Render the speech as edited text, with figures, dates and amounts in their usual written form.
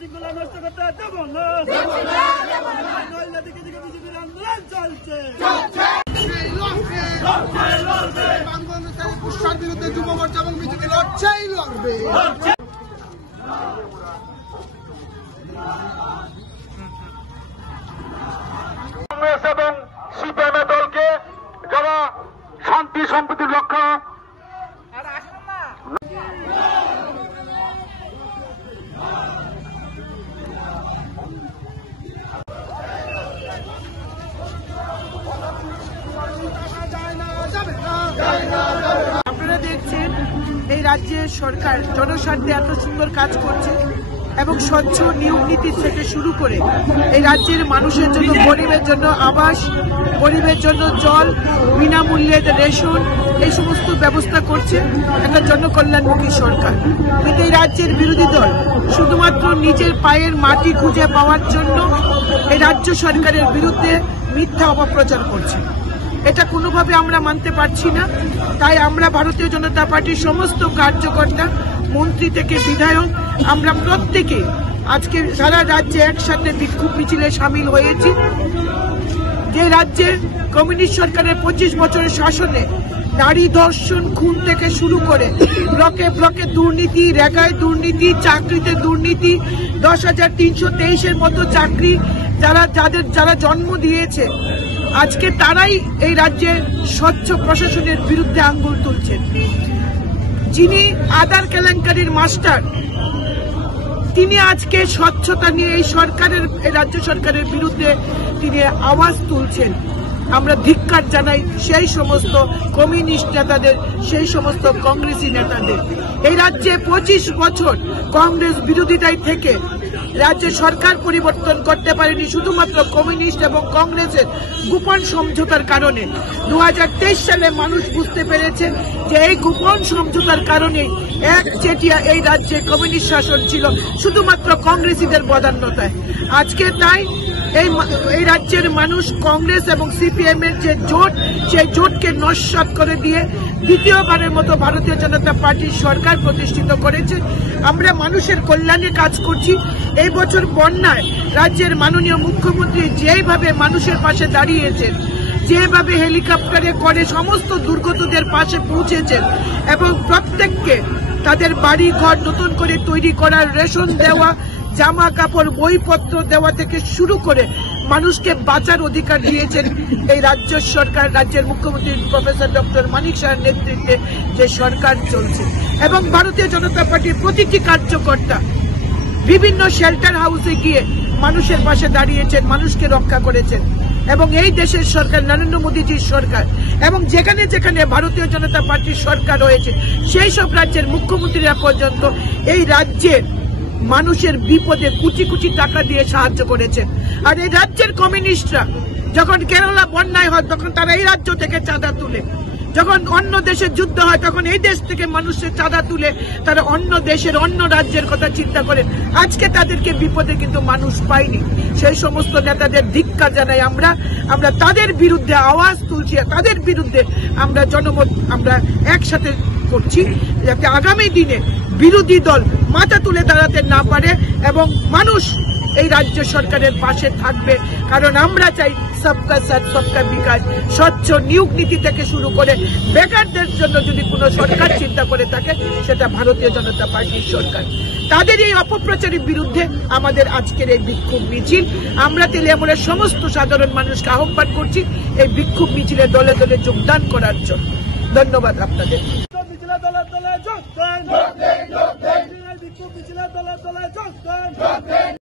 মিটিংগুলো নষ্ট করতে দেব না। দিকে দিকে বিজেপির আন্দোলন চলছে। পুষ্কার বিরুদ্ধে যুব মোর্চা এবং বিজেপি লড়ছেই লড়বে। কংগ্রেস এবং সিপিএম দলকে যারা শান্তি সম্প্রীতির রক্ষা আপনারা দেখছেন এই রাজ্যের সরকার জনস্বার্থে এত সুন্দর কাজ করছে এবং স্বচ্ছ নিয়োগ নীতি থেকে শুরু করে এই রাজ্যের মানুষের জন্য, গরিবের জন্য আবাস, গরিবের জন্য জল, বিনামূল্যে রেশন, এই সমস্ত ব্যবস্থা করছে একটা জনকল্যাণমুখী সরকার। কিন্তু এই রাজ্যের বিরোধী দল শুধুমাত্র নিজের পায়ের মাটি খুঁজে পাওয়ার জন্য এই রাজ্য সরকারের বিরুদ্ধে মিথ্যা অপপ্রচার করছে। এটা কোনোভাবে আমরা মানতে পারছি না। তাই আমরা ভারতীয় জনতা পার্টির সমস্ত কার্যকর্তা, মন্ত্রী থেকে বিধায়ক, আমরা প্রত্যেকে আজকে সারা রাজ্যে একসাথে বিক্ষোভ মিছিলে সামিল হয়েছি। যে রাজ্যে কমিউনিস্ট সরকারের 25 বছরের শাসনে নারী ধর্ষণ, খুন থেকে শুরু করে ব্লকে ব্লকে দুর্নীতি, রেগায় দুর্নীতি, চাকরিতে দুর্নীতি, 10,323-এর মতো চাকরি যারা জন্ম দিয়েছে, আজকে তারাই এই রাজ্যে স্বচ্ছ প্রশাসনের বিরুদ্ধে আঙ্গুল তুলছেন। যিনি আধার কেলেঙ্কারির মাস্টার, তিনি আজকে স্বচ্ছতা নিয়ে এই রাজ্য সরকারের বিরুদ্ধে তিনি আওয়াজ তুলছেন। আমরা ধিক্কার জানাই সেই সমস্ত কমিউনিস্ট নেতাদের, সেই সমস্ত কংগ্রেসি নেতাদের। এই রাজ্যে 25 বছর কংগ্রেস বিরোধিতায় থেকে রাজ্যের সরকার পরিবর্তন করতে পারেনি শুধুমাত্র কমিউনিস্ট এবং কংগ্রেসের গোপন সমঝোতার কারণে। 2023 সালে মানুষ বুঝতে পেরেছে যে এই গোপন সমঝোতার কারণে একচেটিয়া এই রাজ্যে কমিউনিস্ট শাসন ছিল শুধুমাত্র কংগ্রেসীদের বদান্যতায়। আজকে তাই এই রাজ্যের মানুষ কংগ্রেস এবং সিপিএম এর যে জোট, সেই জোটকে নস্যাৎ করে দিয়ে দ্বিতীয়বারের মতো ভারতীয় জনতা পার্টির সরকার প্রতিষ্ঠিত করেছে। আমরা মানুষের কল্যাণে কাজ করছি। এই বছর বন্যায় রাজ্যের মাননীয় মুখ্যমন্ত্রী যেভাবে মানুষের পাশে দাঁড়িয়েছেন, যেভাবে হেলিকপ্টারে করে সমস্ত দুর্গতদের পাশে পৌঁছেছেন এবং প্রত্যেককে তাদের বাড়ি ঘর নতুন করে তৈরি করার, রেশন দেওয়া, জামা কাপড়, বইপত্র দেওয়া থেকে শুরু করে মানুষকে বাঁচার অধিকার দিয়েছেন এই রাজ্য সরকার, রাজ্যের মুখ্যমন্ত্রী প্রফেসর ডক্টর মানিক শাহের নেতৃত্বে যে সরকার চলছে। এবং ভারতীয় জনতা পার্টির প্রতিটি কার্যকর্তা বিভিন্ন শেল্টার হাউসে গিয়ে মানুষের পাশে দাঁড়িয়েছেন, মানুষকে রক্ষা করেছেন। এবং এই দেশের সরকার, নরেন্দ্র মোদীজির সরকার, এবং যেখানে যেখানে ভারতীয় জনতা পার্টির সরকার রয়েছে সেই সব রাজ্যের মুখ্যমন্ত্রীরা পর্যন্ত এই রাজ্যের মানুষের বিপদে কোটি কোটি টাকা দিয়ে সাহায্য করেছেন। আর এই রাজ্যের কমিউনিস্টরা যখন কেরালা বন্যায় হয় তখন তারা এই রাজ্য থেকে চাঁদা তুলে, যখন অন্য দেশের যুদ্ধ হয় তখন এই দেশ থেকে মানুষের চাঁদা তুলে তারা অন্য দেশের, অন্য রাজ্যের কথা চিন্তা করেন। আজকে তাদেরকে বিপদে কিন্তু মানুষ পায়নি। সেই সমস্ত নেতাদের ধিক্কার জানাই আমরা তাদের বিরুদ্ধে আওয়াজ তুলছি। তাদের বিরুদ্ধে আমরা জনমত আমরা একসাথে করছি, যাতে আগামী দিনে বিরোধী দল মাথা তুলে দাঁড়াতে না পারে এবং মানুষ এই রাজ্য সরকারের পাশে থাকবে। কারণ আমরা চাই সবকা সাথ সবকা বিকাশ। স্বচ্ছ নিয়োগ নীতি থেকে শুরু করে বেকারদের জন্য যদি কোনো সরকার চিন্তা করে থাকে সেটা ভারতীয় জনতা পার্টির সরকার। তাদের এই অপপ্রচারের বিরুদ্ধে আমাদের আজকের এই বিক্ষোভ মিছিল। আমরা তৃণমূলের সমস্ত সাধারণ মানুষকে আহ্বান করছি এই বিক্ষোভ মিছিলে দলে দলে যোগদান করার জন্য। ধন্যবাদ আপনাদের। দলে দলে যোগদান, বিক্ষোভ মিছিলে দলে দলে যোগদান।